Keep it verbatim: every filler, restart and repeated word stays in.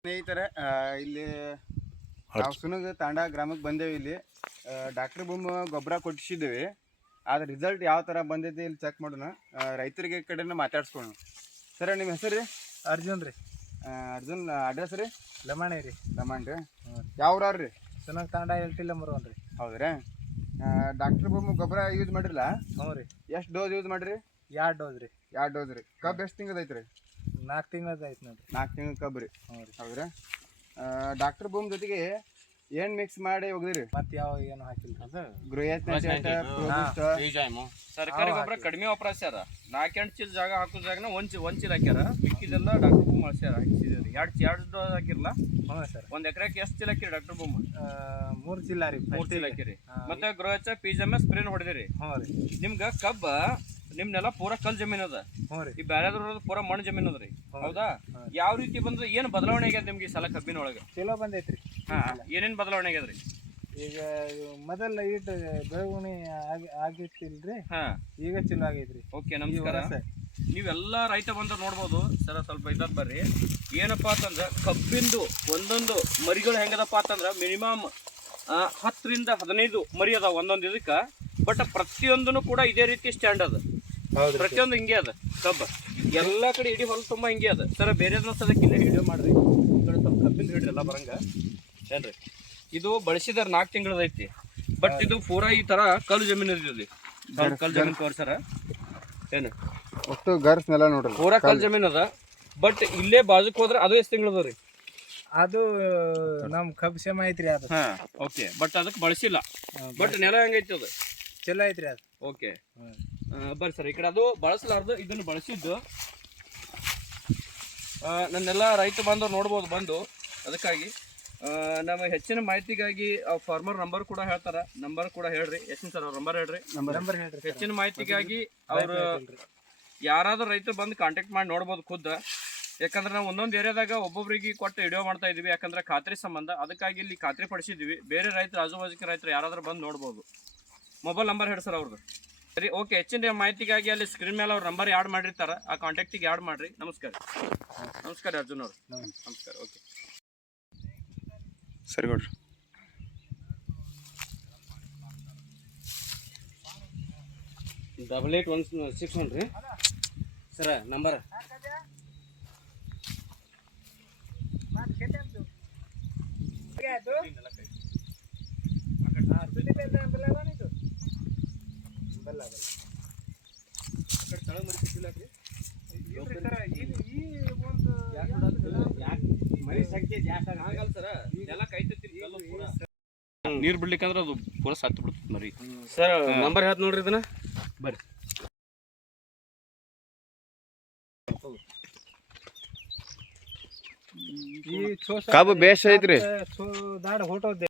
ಸ್ನೇಹಿತರೆ ಇಲ್ಲಿ ನಾವು ಸುನಗ ತಾಂಡ ಗ್ರಾಮಕ್ಕೆ ಬಂದೇವಿ. ಇಲ್ಲಿ ಡಾಕ್ಟರ್ ಬೂಮ್ ಗೊಬ್ಬರ ಕೊಟ್ಟಿಸಿದ್ದೇವೆ. ಆದ್ರೆ ರಿಸಲ್ಟ್ ಯಾವ ಥರ ಬಂದೈತಿ ಇಲ್ಲಿ ಚೆಕ್ ಮಾಡೋಣ. ರೈತರಿಗೆ ಕಡೆನ ಮಾತಾಡ್ಸ್ಕೊಳ್ಳೋಣ. ಸರ್ ನಿಮ್ಮ ಹೆಸರು ರೀ? ಅರ್ಜುನ್ ರೀ. ಅರ್ಜುನ್ ಅಡ್ರೆಸ್ ರೀ? ಲಮಾಣಿ ರೀ. ಲಮಾಣ್ ರೀ. ಯಾವ ಊರವ್ರು ರೀ? Sunaga Tanda LT number one ರೀ. ಹೌದ್ರಾ? ಡಾಕ್ಟರ್ ಬೂಮ್ ಗೊಬ್ಬರ ಯೂಸ್ ಮಾಡಿರಲ್ಲ? ಹ್ಞೂ ರೀ. ಎಷ್ಟು ಡೋಸ್ ಯೂಸ್ ಮಾಡಿರಿ? ಎರಡು ಡೋಸ್ ರೀ. ಎರಡು ಡೋಸ್ ರೀ. ಕಬ್ಬು ಎಷ್ಟು ತಿಂಗಳದ ಐತ್ರಿ? ನಾಲ್ಕು ತಿಂಗಳದ ಐತೆ ನೋಡ್ರಿ. ನಾಲ್ಕು ತಿಂಗಳ ಕಬ್ಬು ರೀ. ಹ್ಞೂ ರೀ. ಹೌದ್ರಾ? ಡಾಕ್ಟರ್ ಬೂಮ್ ಜೊತೆಗೆ ಏನು ಮಿಕ್ಸ್ ಮಾಡಿ ಹೋಗಿದ್ರಿ? ಮತ್ತೆ ಯಾವ ಏನು ಹಾಕಿಲ್ಲ. ಅದು ಗ್ರೋಯಸ್ ಸರ್ಕಾರಿ ಗೊಬ್ಬರ ಕಡಿಮೆ ವಾಪರಾಸ್ಯಾರ. ನಾಲ್ಕೆಂಟು ಚೀಲ ಜಾಗ ಹಾಕೋ ಜಾಗನ ಒಂದ್ ಒಂದ್ ಚೀಲ ಹಾಕ್ಯಾರ. ಮಿಕ್ಕಿದೆಲ್ಲ ಡಾಕ್ಟರ್ ಬೂಮ್ ಹಾಕ್ಯಾರ. ಹಾಕಿಸಿದ್ರಿ ಎರಡು ಎರಡು ಡೋಸ್ ಹಾಕಿರಲ್ಲ? ಹ್ಞೂ ಸರ್. ಒಂದ್ ಎಕರೆಗೆ ಎಷ್ಟು ಚೀಲ ಹಾಕಿರಿ ಡಾಕ್ಟರ್ ಬೂಮ್? ಮೂರು ಚೀಲ ರೀ. ಮೂರು ಚೀಲ ಹಾಕಿರಿ. ಮತ್ತೆ ಗ್ರೋಯಚ್ ಪಿಜಮ್ ಸ್ಪ್ರೇನ್ ಹೊಡೆದಿರಿ. ಹ್ಞೂ ರೀ. ನಿಮ್ಗ ಕಬ್ಬ ನಿಮ್ನೆಲ್ಲ ಪೂರಾ ಕಲ್ ಜಮೀನ್ ಅದ. ಹ್ಞೂ ರೀ. ಈ ಬ್ಯಾರೆದ್ರ ಪೂರಾ ಮಣ್ಣು ಜಮೀನ್ ಅದ್ರಿ. ಹೌದಾ? ಯಾವ ರೀತಿ ಬಂದ್ರೆ ಏನ್ ಬದಲಾವಣೆ ಆಗ್ಯದ ನಿಮ್ಗೆ ಈ ಸಲ ಕಬ್ಬಿನ ಒಳಗ? ಚಲೋ ಬಂದೈತ್ರಿ. ಹಾ, ಏನೇನ್ ಬದಲಾವಣೆ ಆಗ್ಯದ್ರಿ? ಈಗ ಮೊದಲ ಈಟ್ ಬೆಳವಣಿ ಆಗಿ ಆಗಿತ್ತಿಲ್ರಿ. ಹಾ, ಈಗ ಚಲೋ ಆಗೈತ್ರಿ. ಓಕೆ, ನಮಸ್ಕಾರ. ನೀವೆಲ್ಲ ರೈತ ಬಂದ ನೋಡ್ಬೋದು ಸರ. ಸ್ವಲ್ಪ ಇದ್ದದ್ ಬರ್ರಿ. ಏನಪ್ಪಾ ಅಂತಂದ್ರ ಕಬ್ಬಿಂದು ಒಂದೊಂದು ಮರಿಗಳು ಹೆಂಗದಪ್ಪ ಅಂತಂದ್ರ ಮಿನಿಮಮ್ ಹತ್ತರಿಂದ ಹದಿನೈದು ಮರಿ ಅದಾವ ಒಂದೊಂದು ಇದಕ್ಕ. ಬಟ್ ಪ್ರತಿಯೊಂದನು ಕೂಡ ಇದೇ ರೀತಿ ಸ್ಟ್ಯಾಂಡ್ ಅದ. ಪ್ರತಿಯೊಂದು ಹಿಂಗೆ ಅದ ಕಬ್ಬ. ಎಲ್ಲಾ ಕಡೆ ಇಡೀ ಹೊಲ ತುಂಬಾ ಹಿಂಗೆ ಅದ. ಸರ ಬೇರೆ ಸದಕ್ಕೆ ಇಲ್ಲೇ ವಿಡಿಯೋ ಮಾಡ್ರಿ. ಈ ಕಡೆ ಸ್ವಲ್ಪ ಕಬ್ಬಿಂದ ಹಿಡ್ರಿ ಎಲ್ಲ ಬರಂಗ ಏನ್ರಿ. ಇದು ಬಳಸಿದಾರ ನಾಲ್ಕು ತಿಂಗಳದ ಐತಿ. ಬಟ್ ಇದು ಪೂರಾ ಈ ತರ ಕಲ್ಲು ಜಮೀನು ಇರ್ತದೆ. ಕಲ್ಲು ಜಮೀನು ತೋರ್ಸಾರ ಏನು ಒಟ್ಟು ಗರ್ಸ್ ನೆಲ ನೋಡ್ರಿ. ಪೂರಾ ಕಲ್ಲು ಜಮೀನು ಅದ. ಬಟ್ ಇಲ್ಲೇ ಬಾಜುಕ್ ಹೋದ್ರೆ ಅದು ಎಷ್ಟು ತಿಂಗಳದ ರೀ? ಅದು ನಮ್ ಕಬ್ಬು ಸೇಮ ಐತ್ರಿ. ಅದು ಹಾ, ಓಕೆ. ಬಟ್ ಅದಕ್ಕೆ ಬಳಸಿಲ್ಲ. ಬಟ್ ನೆಲ ಹೆಂಗೈತಿ ಅದು? ಚಲೋ ಐತ್ರಿ ಅದು. ಓಕೆ, ಬರ್ರಿ ಸರ್ ಈ ಕಡೆ. ಅದು ಬಳಸಲಾರ್ದು ಇದನ್ನು ಬಳಸಿದ್ದು ನನ್ನೆಲ್ಲ ರೈತ ಬಂದವ್ರು ನೋಡ್ಬೋದು ಬಂದು. ಅದಕ್ಕಾಗಿ ನಮ್ಮ ಹೆಚ್ಚಿನ ಮಾಹಿತಿಗಾಗಿ ಫಾರ್ಮರ್ ನಂಬರ್ ಕೂಡ ಹೇಳ್ತಾರ. ನಂಬರ್ ಕೂಡ ಹೇಳ್ರಿ. ಎಷ್ಟಿನ ಸರ್ ಅವ್ರ ನಂಬರ್ ಹೇಳ್ರಿ. ನಂಬರ್ ಹೇಳ್ರಿ. ಹೆಚ್ಚಿನ ಮಾಹಿತಿಗಾಗಿ ಅವ್ರು ಯಾರಾದ್ರೂ ರೈತರು ಬಂದು ಕಾಂಟ್ಯಾಕ್ಟ್ ಮಾಡಿ ನೋಡ್ಬೋದು ಖುದ್ದ. ಯಾಕಂದ್ರೆ ನಾವು ಒಂದೊಂದು ಏರಿಯಾದಾಗ ಒಬ್ಬೊಬ್ಬರಿಗೆ ಕೊಟ್ಟು ವಿಡಿಯೋ ಮಾಡ್ತಾ ಇದೀವಿ. ಯಾಕಂದ್ರೆ ಖಾತ್ರಿ ಸಂಬಂಧ. ಅದಕ್ಕಾಗಿ ಇಲ್ಲಿ ಖಾತ್ರಿ ಪಡಿಸಿದ್ವಿ. ಬೇರೆ ರೈತರು ಆಜುಬಾಜುಕ ರೈತರು ಯಾರಾದ್ರೂ ಬಂದು ನೋಡ್ಬೋದು. ಮೊಬೈಲ್ ನಂಬರ್ ಹೇಳಿ ಸರ್ ಅವ್ರದ್ದು. ಸರಿ, ಓಕೆ. ಹೆಚ್ಚಿನ ಮಾಹಿತಿಗಾಗಿ ಅಲ್ಲಿ ಸ್ಕ್ರೀನ್ ಮೇಲೆ ಅವ್ರ ನಂಬರ್ ಆ್ಯಡ್ ಮಾಡಿರ್ತಾರೆ. ಆ ಕಾಂಟ್ಯಾಕ್ಟಿಗೆ ಆ್ಯಡ್ ಮಾಡಿರಿ. ನಮಸ್ಕಾರ. ನಮಸ್ಕಾರ ಅರ್ಜುನ್ ಅವ್ರು. ನಮಸ್ಕಾರ. ಓಕೆ, ಸರಿ ಕೊಡ್ರಿ. Double eight one six one ರೀ ಸರ ನಂಬರ್. ನೀರ್ ಬಿಡ್ಲಿಕ್ಕಂದ್ರೆ ಅದು ಪೂರ ಸತ್ತು ಬಿಡ್ತದೆ ಮರಿ. ಸರ್ ನಂಬರ್ ಹೇಳ್ತ ನೋಡ್ರಿ ಇದನ್ನ. ಬರ್ರಿ. ಕಬ್ಬು ಬೇಸ್ ಐತ್ರಿ. ದಾಡ ಹೊಟ್ಟೋದೆ.